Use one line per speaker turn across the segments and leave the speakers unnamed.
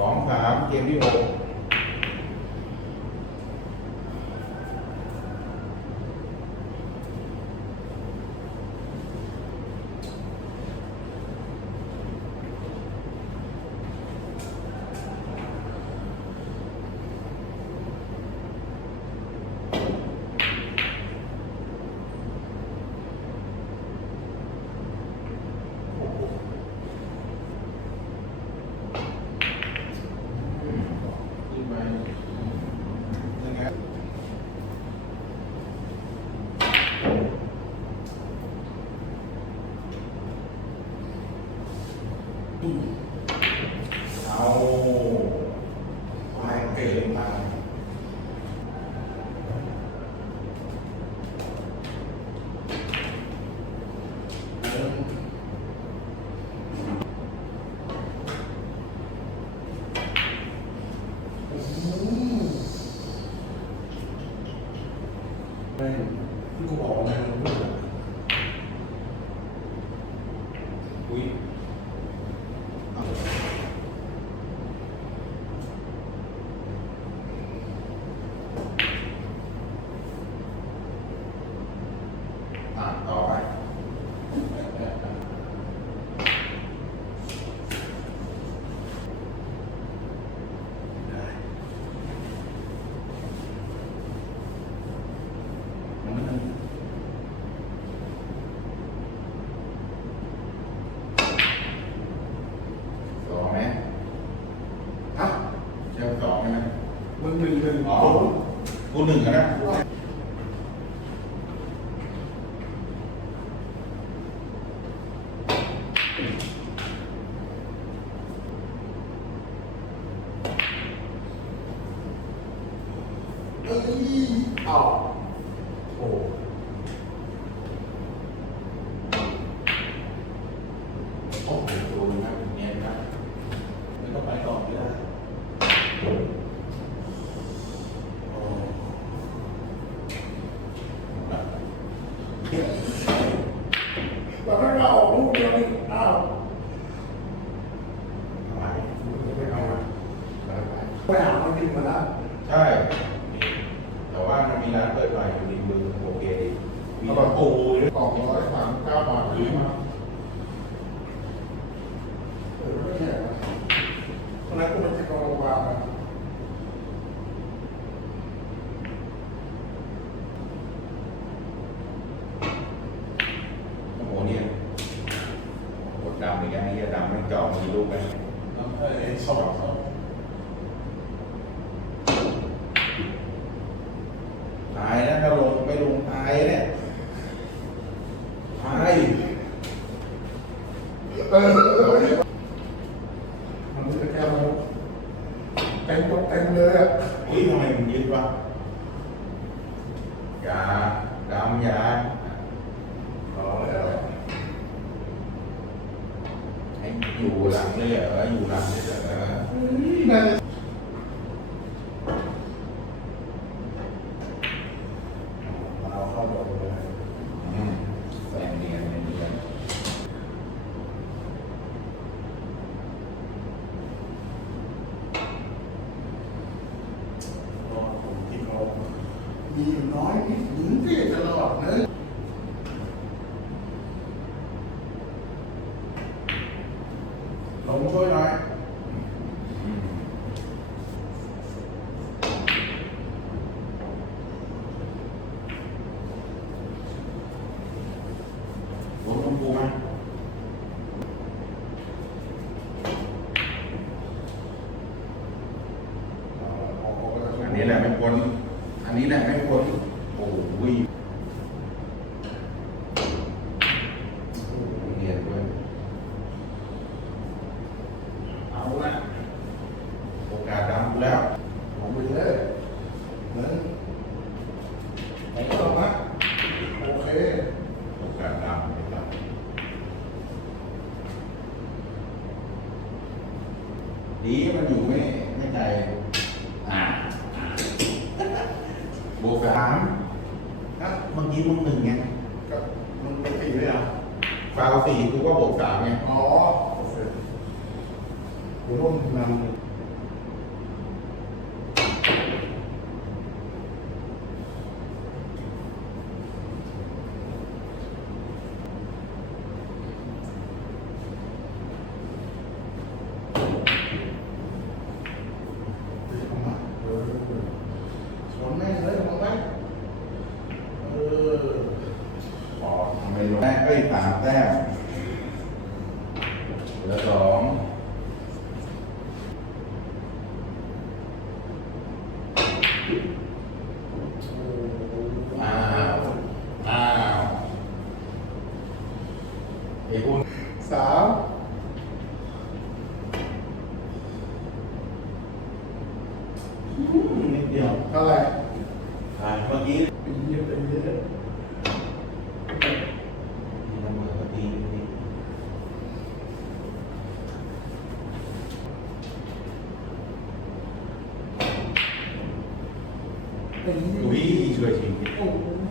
สองสามเกมที่หก เอาไม่เกินไป
ไม่ที่กูบอกอะ
ห
นึ่ง
อะนะ
เอ้ยเอาโอ้โอ้โห
ดูนะเนียนนะ
ไม่ต้องไปต่อไม่ได้โอ้ตอนนั้นเราออกลูกเดียวนี่อ้าว
ไปไม่เอามาไป ไป
ไปหามันกินมาแล้ว
ใช่แต่ว่ามันมีร้านเปิดใหม่อยู่ริมบึงโอเคดีมีตะปูด้วย
กล่องร้อยสามเก้าบาทหรือมา
cảm giác đó là anh dù lắm đấy ở dù lắm đấy ở ลง
ช่ว
ย
ห
น่
อ
ย
ผมพูดอัน
นี้แหละไม่พ้นอันนี้แหละไม่พ้นโอ้ยเนียนด้วย เอาละโอกาสดำแล้ว
ผมไปเลยหนึ่งสองนะโอเค
โอกาสดำนะครับดีมันอยู่ไม่ไม่ไกลอ่าอ่าบวกสามนะเมื่อกี้มึงหนึ่งไง
ก็มันเป็นสี่เลยอะ
ฟาวสี่กูก็บวกสามไง
อ๋อโอเคกูร่วมนำ
แล้ว
ส
อง 노이
이슈가 지금.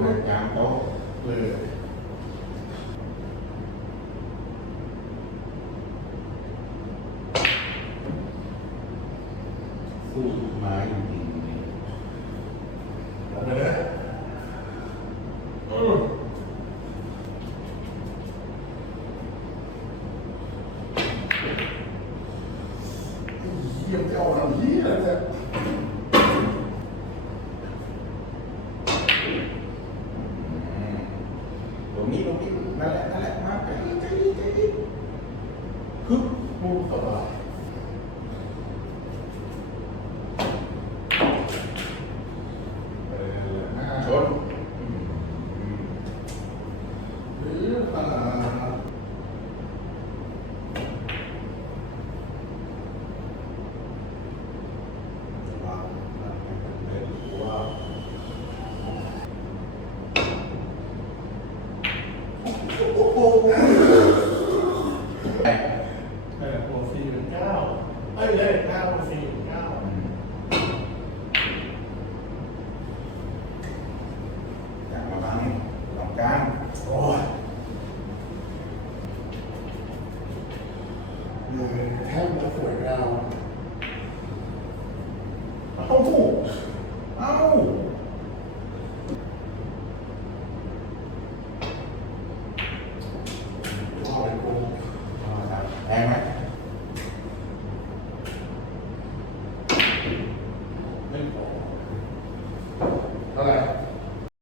เมื
อง
ยา
งโต๊ะ
เลย
สู้ทุกไม้จริงๆเลย
เอาไปเลยเยี่ยมเจ้าเรา
เฮี
ยเล
ย moved a.